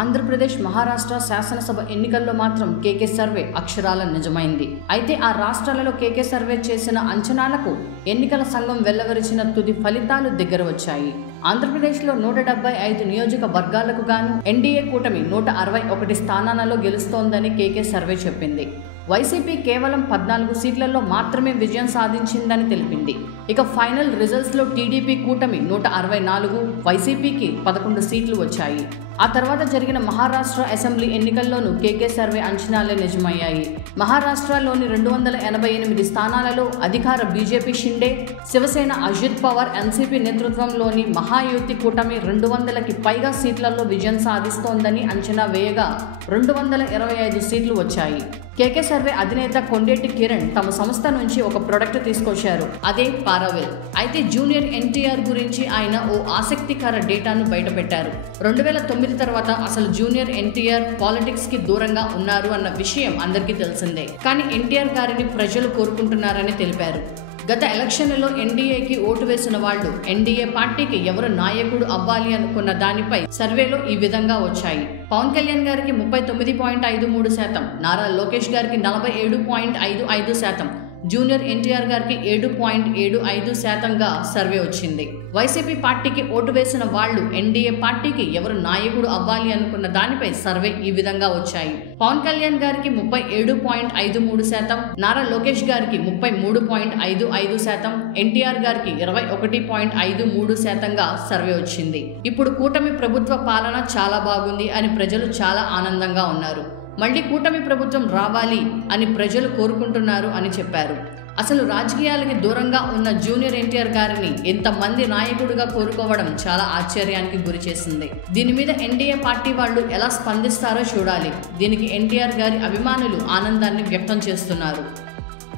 ఆంధ్రప్రదేశ్ మహారాష్ట్ర శాసనసభ ఎన్నికల్లో మాత్రం కేకే సర్వే అక్షరాల నిజమైంది. అయితే ఆ రాష్ట్రాలలో కేకే సర్వే చేసిన అంచనాలకు ఎన్నికల సంఘం వెల్లవరిచిన తుది ఫలితాలు దగ్గర వచ్చాయి. ఆంధ్రప్రదేశ్లో 175 నియోజకవర్గాలకు గాను ఎన్డీఏ కూటమి 161 స్థానాలలో గెలుస్తోందని కేకే సర్వే చెప్పింది. వైసీపీ కేవలం 14 సీట్లలో మాత్రమే విజయం సాధించిందని తెలిపింది. ఇక ఫైనల్ రిజల్ట్స్లో టీడీపీ కూటమి 164, వైసీపీకి 11 సీట్లు వచ్చాయి. ఆ తర్వాత జరిగిన మహారాష్ట్ర అసెంబ్లీ ఎన్నికల్లోనూ కేకే సర్వే అంచనాలే నిజమయ్యాయి. మహారాష్ట్రలోని 288 స్థానాలలో అధికార బీజేపీ షిండే, శివసేన అజిత్ పవార్ ఎన్సీపీ నేతృత్వంలోని మహాయుతి కూటమి 200కి పైగా సీట్లలో విజయం సాధిస్తోందని అంచనా వేయగా 225 సీట్లు వచ్చాయి. కేకే సర్వే అధినేత కొండేటి కిరణ్ తమ సంస్థ నుంచి ఒక ప్రొడక్ట్ తీసుకొచ్చారు. అదే పారావెల్. అయితే జూనియర్ ఎన్టీఆర్ గురించి ఆయన ఓ ఆసక్తికర డేటాను బయటపెట్టారు. 2009 తర్వాత అసలు జూనియర్ ఎన్టీఆర్ పాలిటిక్స్ కి దూరంగా ఉన్నారు అన్న విషయం అందరికీ తెలిసిందే. కానీ ఎన్టీఆర్ గారిని ప్రజలు కోరుకుంటున్నారని తెలిపారు. గత ఎలక్షన్లలో ఎన్డీఏకి ఓటు వేసిన వాళ్ళు ఎన్డీఏ పార్టీకి ఎవరు నాయకుడు అవ్వాలి అనుకున్న దానిపై సర్వేలో ఈ విధంగా వచ్చాయి. పవన్ కళ్యాణ్ గారికి 39.53%, నారా లోకేష్ గారికి 47.55%, జూనియర్ ఎన్టీఆర్ గారికి 7.75%గా సర్వే వచ్చింది. వైసీపీ పార్టీకి ఓటు వేసిన వాళ్ళు ఎన్డీఏ పార్టీకి ఎవరు నాయకుడు అవ్వాలి అనుకున్న దానిపై సర్వే ఈ విధంగా వచ్చాయి. పవన్ కళ్యాణ్ గారికి 37.53%, నారా లోకేష్ గారికి 33.55%, ఎన్టీఆర్ గారికి 21.53%గా సర్వే వచ్చింది. ఇప్పుడు కూటమి ప్రభుత్వ పాలన చాలా బాగుంది అని ప్రజలు చాలా ఆనందంగా ఉన్నారు. మళ్ళీ కూటమి ప్రభుత్వం రావాలి అని ప్రజలు కోరుకుంటున్నారు అని చెప్పారు. అసలు రాజకీయాలకి దూరంగా ఉన్న జూనియర్ ఎన్టీఆర్ గారిని ఎంతమంది నాయకుడిగా కోరుకోవడం చాలా ఆశ్చర్యానికి గురి చేసింది. దీని మీద ఎన్డీఏ పార్టీ వాళ్ళు ఎలా స్పందిస్తారో చూడాలి. దీనికి ఎన్టీఆర్ గారి అభిమానులు ఆనందాన్ని వ్యక్తం చేస్తున్నారు.